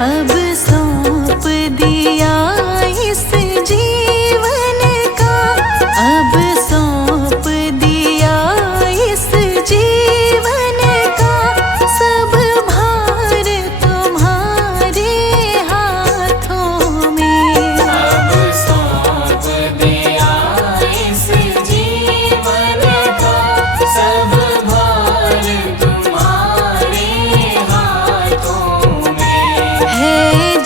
अब सौंप दिया इस जीवन का, अब सौंप दिया इस जीवन का, सब भार तुम्हारे हाथों में। अब सौंप दिया इस जीवन का, सब भार तुम्हारे हाथों में। है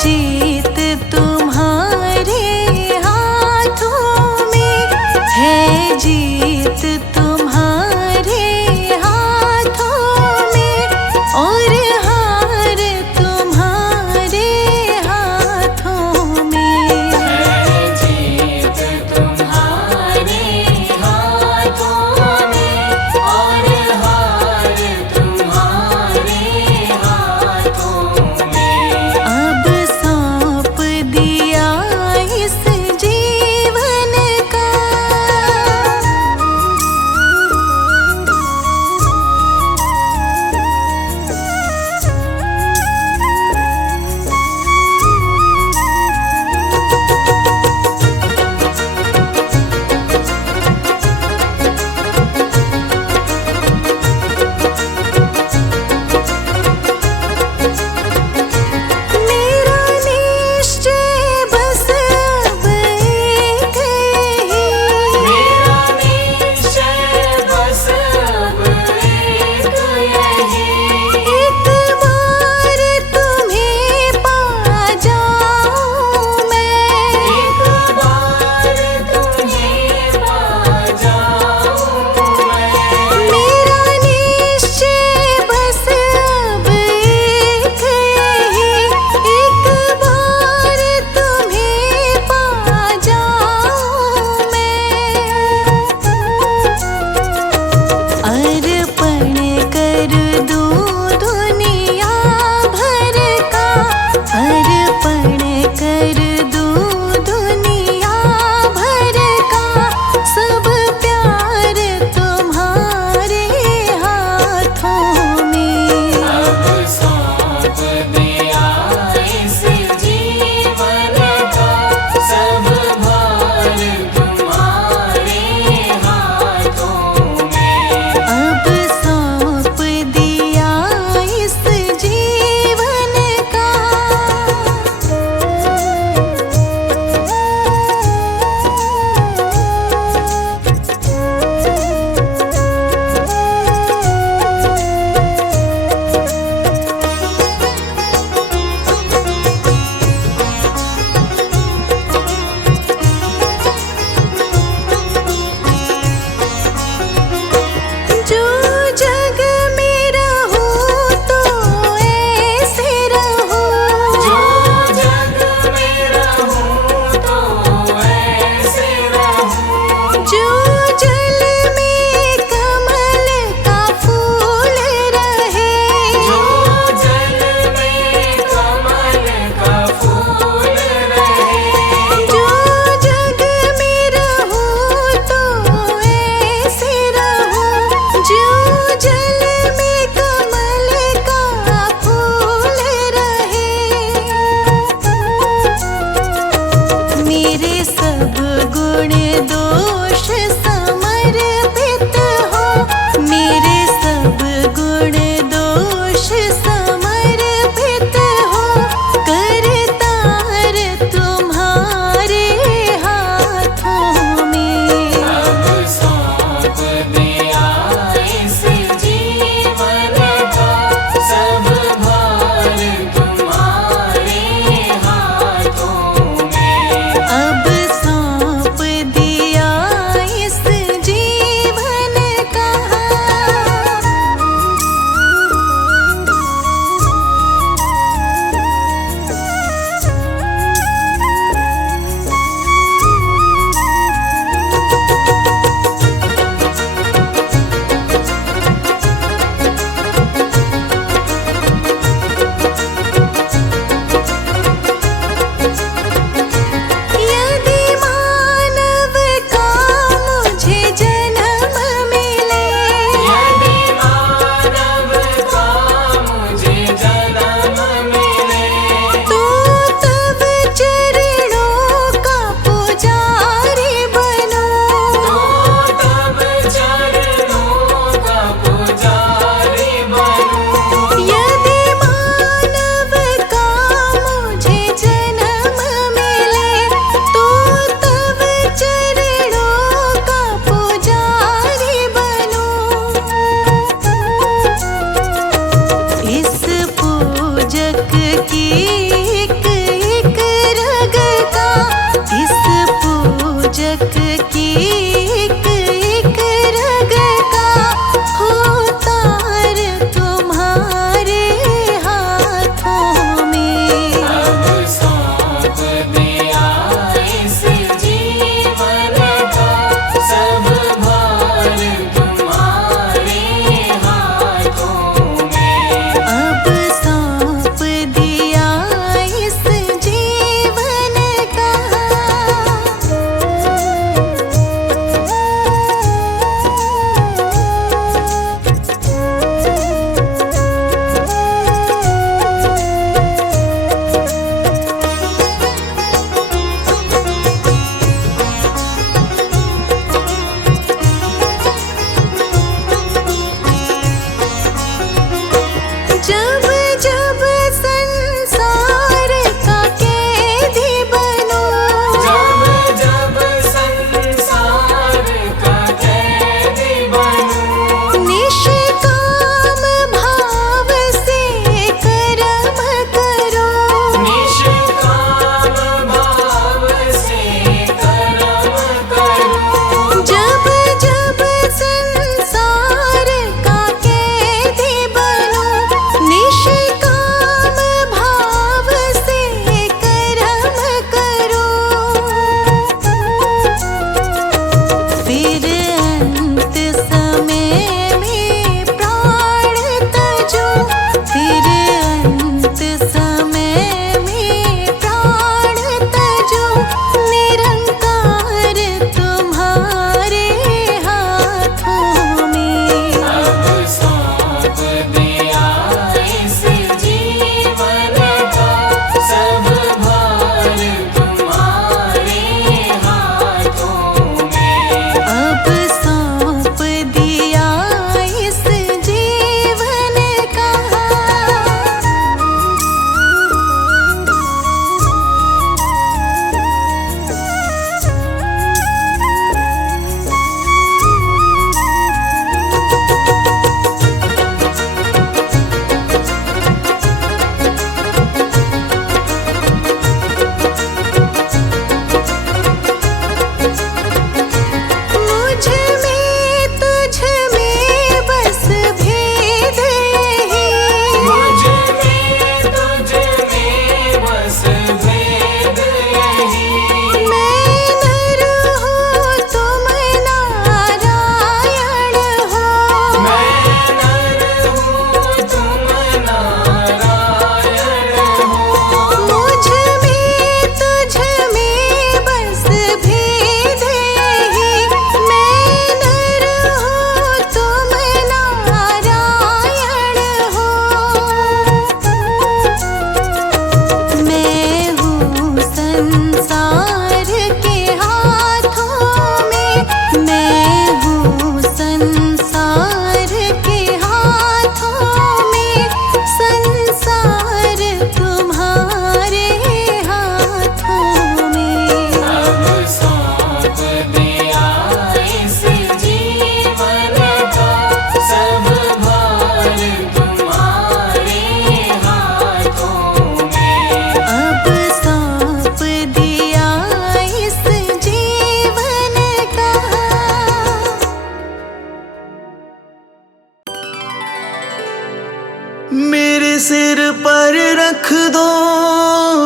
मेरे सिर पर रख दो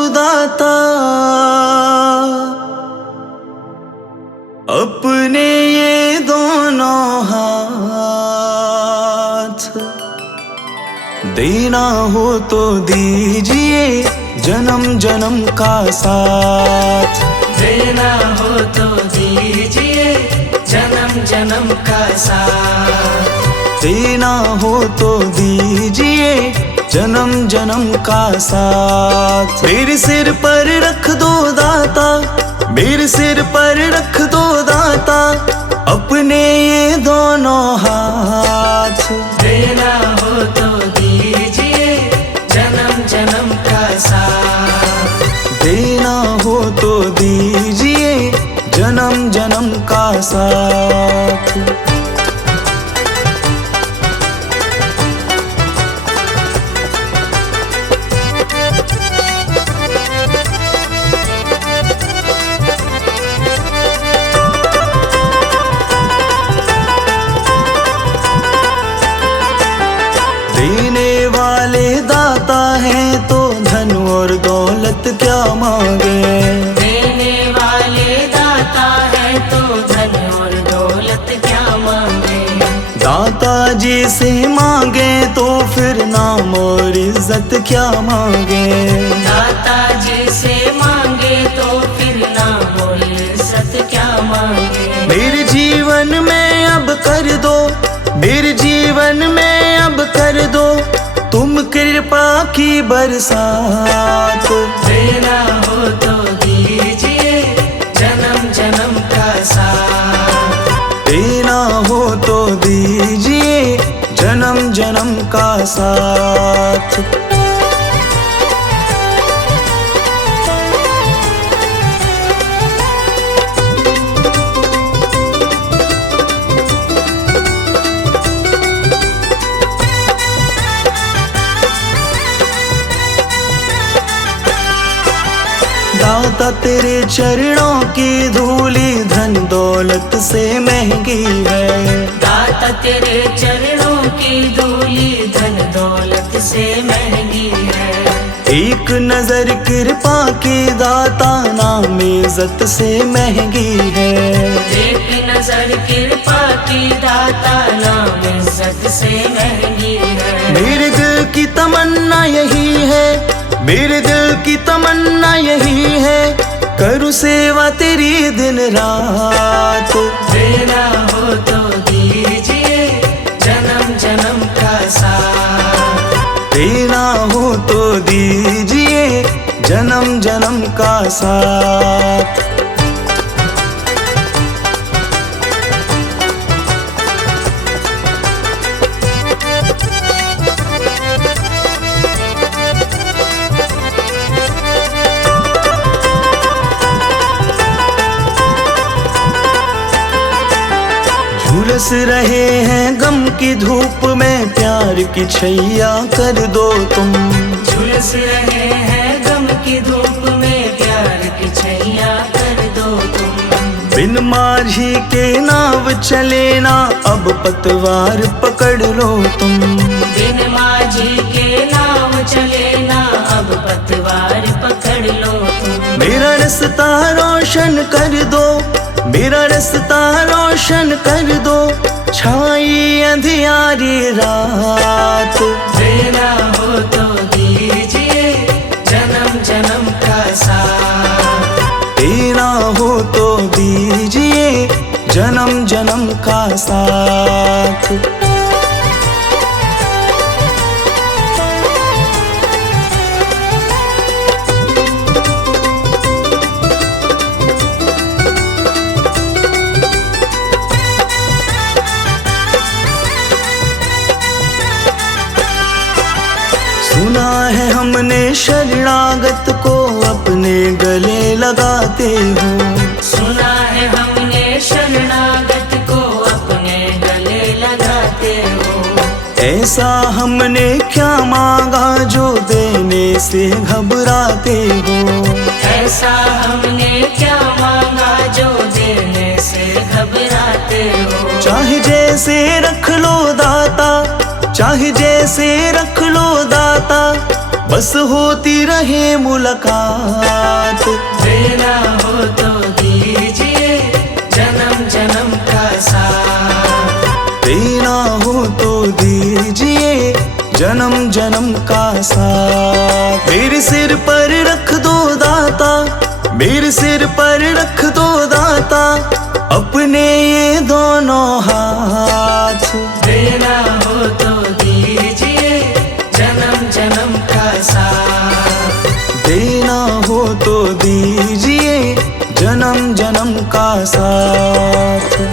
दाता अपने ये दोनों हाथ। देना हो तो दीजिए जन्म जन्म का साथ। देना हो तो दीजिए जन्म जन्म का साथ। देना हो तो दीजिए जन्म जन्म का साथ। मेरे सिर पर रख दो दाता, मेरे सिर पर रख दो दाता अपने ये दोनों हाथ। देना हो तो दीजिए जन्म जन्म का साथ। देना हो तो दीजिए जन्म जन्म का साथ। देने वाले दाता हैं तो धन और दौलत क्या मांगे। देने वाले दाता है तो धन और दौलत क्या मांगे। दाता जी से मांगे तो फिर नाम और इज्जत क्या मांगे। दाता जी से मांगे तो फिर नाम और इज्जत क्या मांगे। मेरे जीवन में अब कर दो, मेरे जीवन में अब कर दो तुम कृपा की बरसात। देना हो तो दीजिए जन्म जन्म का साथ। देना हो तो दीजिए जन्म जन्म का साथ। दाता तेरे चरणों की धूली धन दौलत से महंगी है। दाता तेरे चरणों की धूली धन दौलत से महंगी है। एक नजर कृपा की दाता नाम इज्जत से महंगी है। एक नजर कृपा की दाता नाम इज्जत से महंगी है। मेरे दिल की तमन्ना यही है, मेरे दिल की तमन्ना यही है करूँ सेवा तेरी दिन रात। देना हो तो दीजिए जन्म जन्म का साथ। देना हो तो दीजिए जन्म जन्म का साथ। झुलस रहे हैं गम की धूप में प्यार की छैया कर दो तुम। झुलस रहे हैं गम की धूप में प्यार की छैया कर दो तुम। बिन माझी के नाव चले ना अब पतवार पकड़ लो तुम। बिन माझी के नाव चले ना अब पतवार पकड़ लो तुम। मेरा रास्ता रोशन कर दो, मेरा रास्ता रोशन कर दो छाई अंधियारी रात। देना हो तो दीजिए जन्म जन्म का साथ। देना हो तो दीजिए जन्म जन्म का साथ। सुना है हमने शरणागत को अपने गले लगाते हो। सुना है हमने शरणागत को अपने गले लगाते हो। ऐसा हमने क्या मांगा जो देने से घबराते हो। ऐसा हमने क्या मांगा जो देने से घबराते हो। चाहे जैसे रख लो दाता, चाहे जैसे रख लो दाता, बस होती रहे मुलाकात। देना हो तो दीजिए जन्म जन्म का साथ। देना हो तो दीजिए जन्म जन्म का साथ। मेरे सिर पर रख दो दाता, मेरे सिर पर रख दो दाता, अपने ये दोनों हाथ। देना हो तो दीजिए जन्म जन्म का साथ। देना हो तो दीजिए जन्म जन्म का साथ।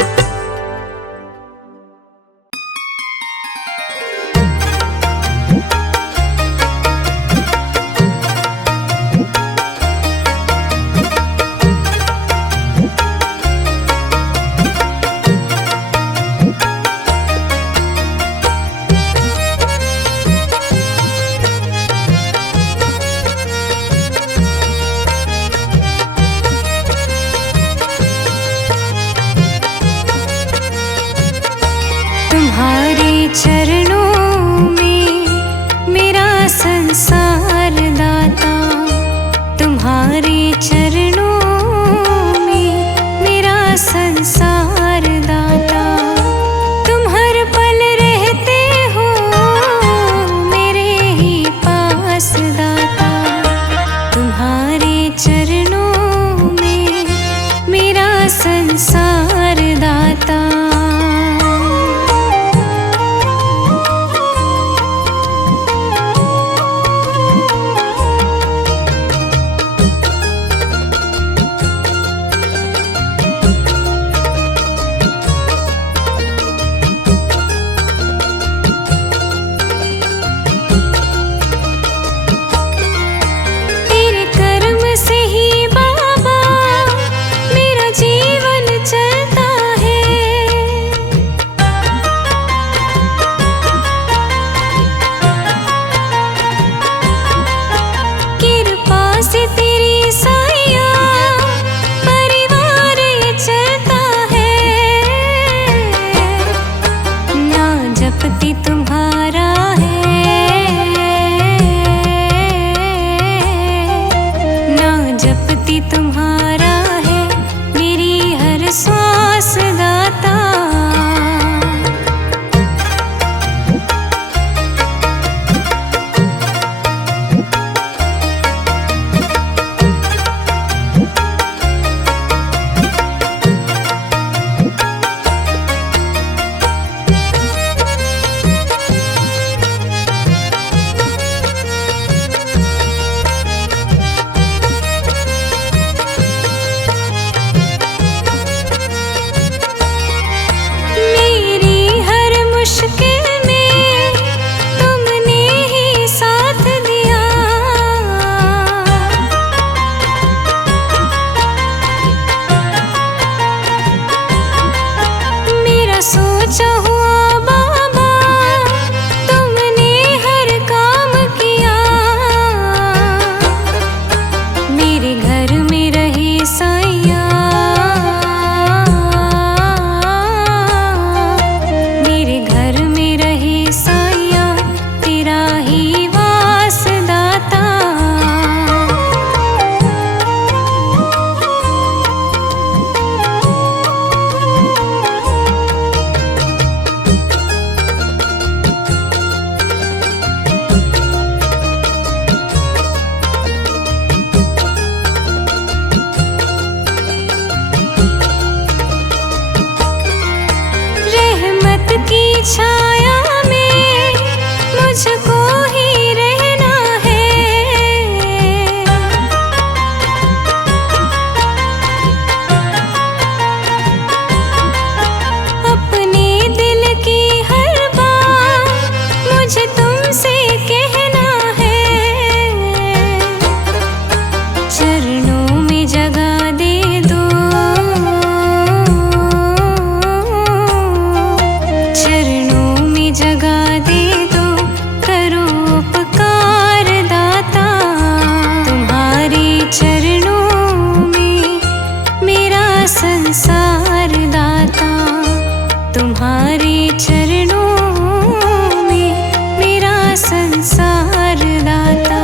संसार दाता।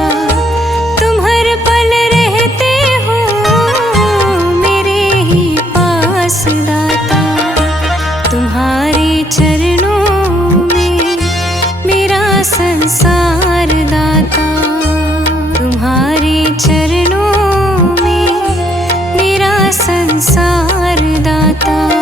तुम हर पल रहते हो मेरे ही पास दाता। तुम्हारे चरणों में मेरा संसार दाता। तुम्हारे चरणों में मेरा संसार दाता।